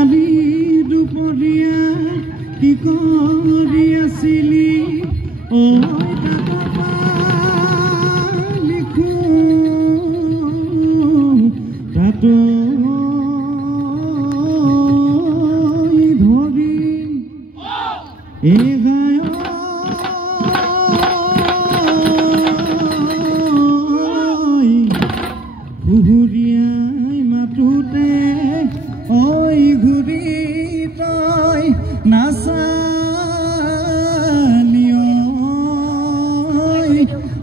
কালি দুপৰীয়া কি কৰি আছিলি ঐ তাপা লিখো তাতো ধৰি এই ঘূৰিয়াই মাতোতে ঐ ঘূৰি তই নাচালি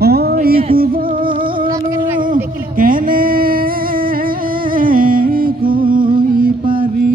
ঐ কুবনো কেনে কৈ পাৰি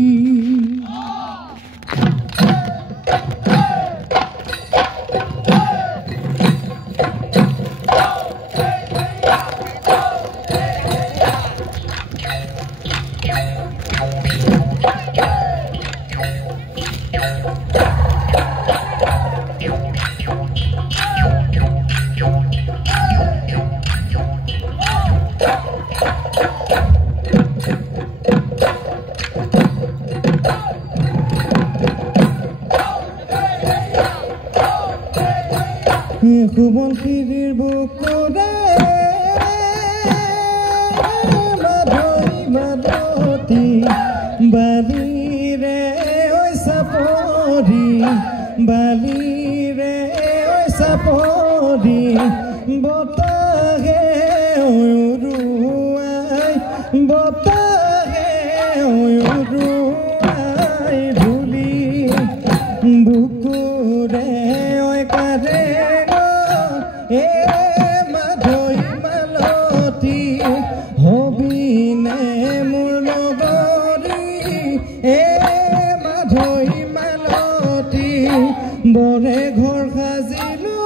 সুবন্তীৰ বুকুৰে মাধৈ মাধতী বালিৰে ঐ চাপৰি বালিৰে ঐ চাপৰি বতাহে উৰুৱাই বতাহে উৰুৱাই ধূলি বুকুৰে ঐ কাৰে এ মাধৈ মালতী হবিনে মোৰ লগৰী এ মাধৈ মালতী বৰে ঘৰ সাজিলো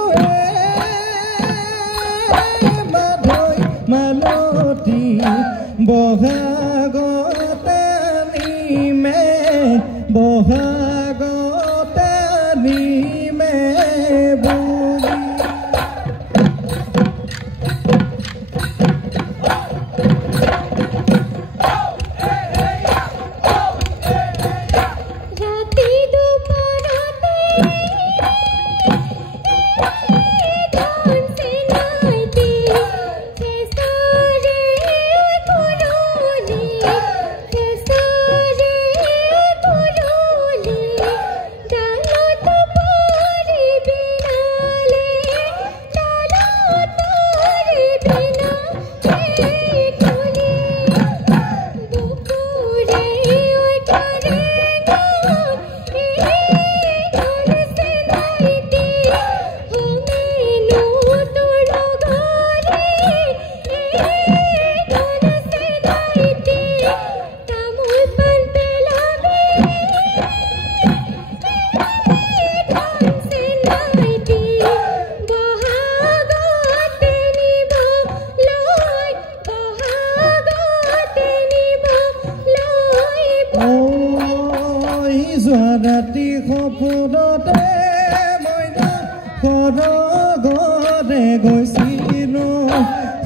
মাধৈ মালতী বহাগতে নিমে বহাগতে নিমে ৰাতি সপোনতে মইনা সৰগৰে গৈছিলো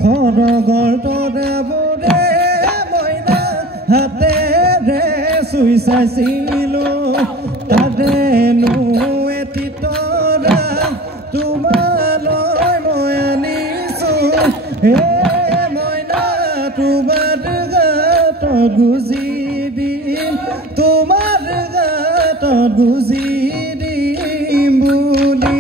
সৰগৰ তৰাবোৰে মইনা হাতেৰে চুই চাইছিলো তাতেনো এটি তৰা তোমালৈ মই আনিছো হে মইনা তোমাৰ গাত গুজি দিম তোমাৰ গাত গুজি দিম বুলি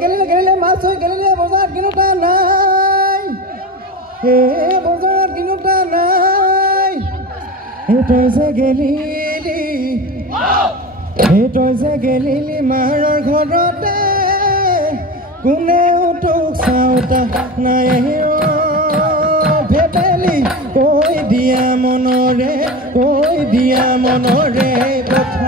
গেলিলে মাছ হৈ গেলিলে বজাৰত কিনোতা নাই বজাৰত কিনোতা নাই তই যে গেলিলি মাৰৰ ঘৰতে কোনেও তোক চাওঁতা নাই ভেবেলি কৈ দিয়া মনৰে কথা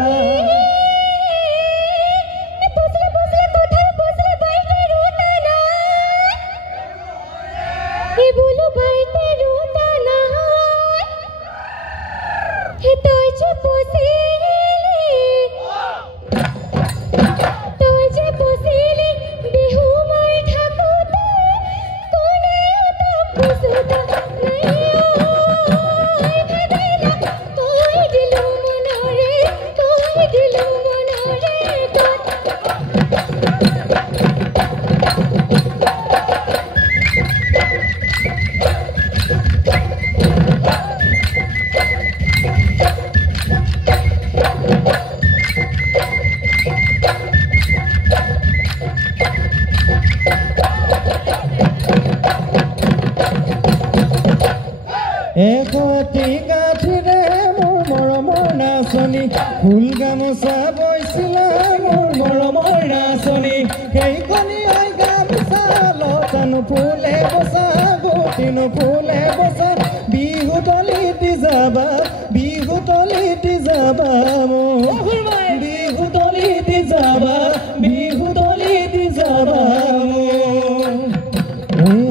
গাঠিৰে মোৰ মৰমৰ নাচনী ফুল গামোচা বৈছিলা মোৰ মৰমৰ নাচনী সেইখনি হৈ গামোচা লতানো ফুলে বচা গোটিনো ফুলে বচা বিহু তলিতি যাবা বিহু তলিতি যাবা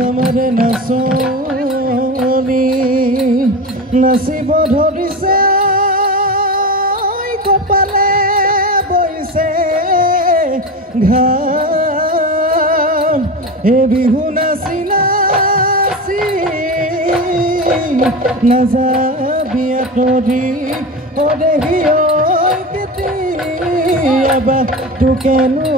আমাৰে নাচনী নাচিব ধৰিছে কপালে বৈছে ঘাম বিহু নাচি নাযাবি আঁতৰি দেহি কেতিয়াবা তোকেনো